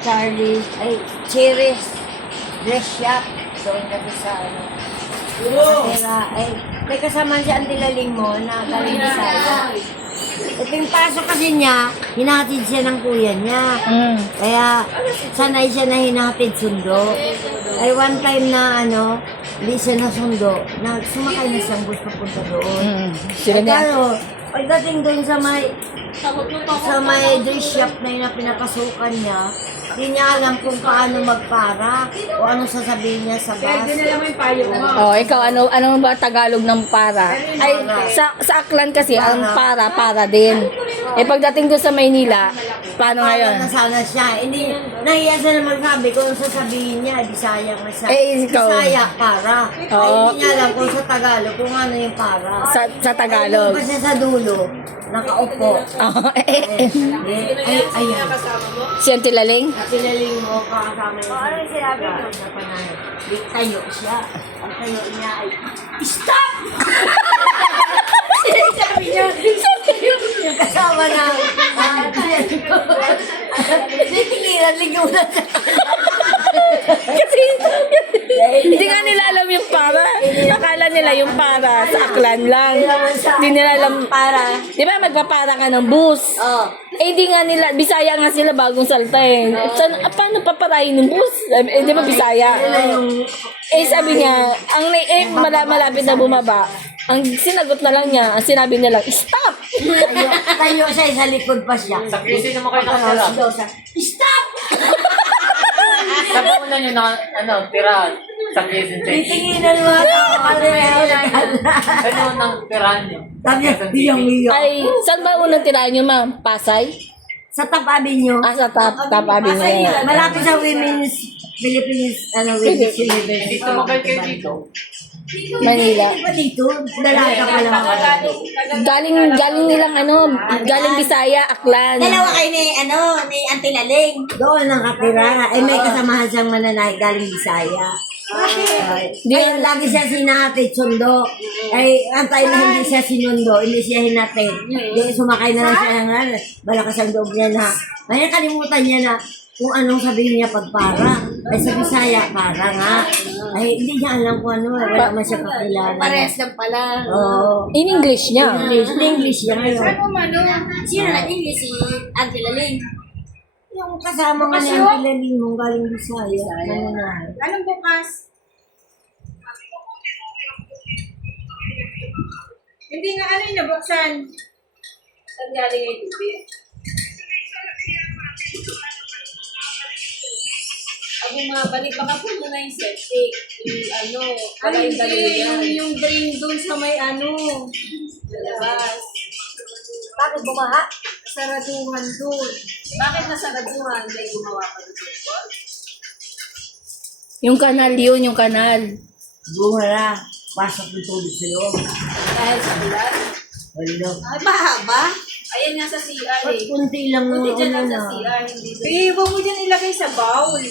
Charlie, ay, Cherries, dress shop. Doon na sa ano. Kaya, ay, may kasama siya ang dilaling mo na galing Bisaya. Ito yung pasok kasi niya, hinatid siya ng kuya niya. Kaya, sanay siya na hinatid sundo. Ay, one time na ano, hindi siya nasundo, na sumakay na siyang bus papunta doon. Pero, pagdating doon sa may dress shop na yun na pinapasukan niya, hindi niya alam kung paano magpara o ano sasabihin niya sa bus. Oh, ikaw ano ba Tagalog ng para? Ay sa Aklan kasi ang para din. Eh pagdating doon sa Maynila, paano ngayon? Na sana siya. Hindi, nahiya siya na magsabi kung ano sasabihin niya, Bisaya nga siya. Ikaw. Bisaya, para. Ay, Oo. hindi niya alam kung sa Tagalog, kung ano yung para. Sa Tagalog. Ay, kasi sa dulo, nakaupo. Oh, Ayan. Siyang tilaling? Pinaling mo, kakasama yung ano yung sinabi mo? Sa panahon. Tayo siya. Ang tayo niya ay, stop! Sabi niya, yung kasama na, titigilan, ligunan siya. Kasi hindi nga nila alam yung para. Akala nila yung para sa Aklan lang. Hindi nila alam para. Di ba magpapara ka ng bus? Oh. Eh hindi nga nila, Bisaya nga sila bagong salta eh. Paano paparahin ng bus? Eh di ba Bisaya? Eh sabi niya, malapit na bumaba. Ang sinagot na lang niya, ang sinabi niya lang, stop! Tayo siya, sa likod pa siya. Sa QC naman kayo nakasarap. Stop! Sa pauna nyo na, tirahan. Sa QC check. Titinginan mo Ano nang tirahan nyo? Sabi niya, iyong. Ay, saan ba unang tirahan niyo ma'am? Pasay? Sa Tapabi niyo. Ah, sa Tapabi niya. Malapit sa Philippines, Women's University. Dito mo kayo dito. Manila. Hindi pa dito, dalaga pa lang. Galing nilang galing Bisaya, Aklan. Dalawa kayo ni Auntie Laling. Doon nakatira. Eh, may kasamahan siyang mananahi galing Bisaya. Ay, lagi siya sinatid, sundo. Ay, antay na hindi siya sinundo, hindi siya hinatid. Di, sumakay na lang siya ng malakas ang loob niya na. Kaya kalimutan niya na kung anong sabihin niya pagpara. Ay, sa Bisaya, para nga. Ay, hindi niya alam kung ano. Wala man siya kakilala. Parehas lang pala. Oo. In English niya. English niya ngayon. Sino na English? Si Auntie Laling. Yung kasama nga niya ang ilalim mong galing Bisaya. Mananahi. Anong bukas? Hindi nga ano yung nabuksan. Saan galing yung tubig? Ako nga, balik baka po na yung septic. Yung drain doon sa may labas. Bakit bumaha? Saraduhan doon. Bakit nasaraduhan? May gumawa pa doon. Yung kanal yun, yung kanal. Bumara. Pasok ng tubig sa loob. Dahil sa ulan. Wala. Ay, mahaba. Ayan nga sa CR eh. Kunti lang Buti yung dyan lang ano sa na. CR. Hindi. Huwag mo dyan ilagay sa bowl.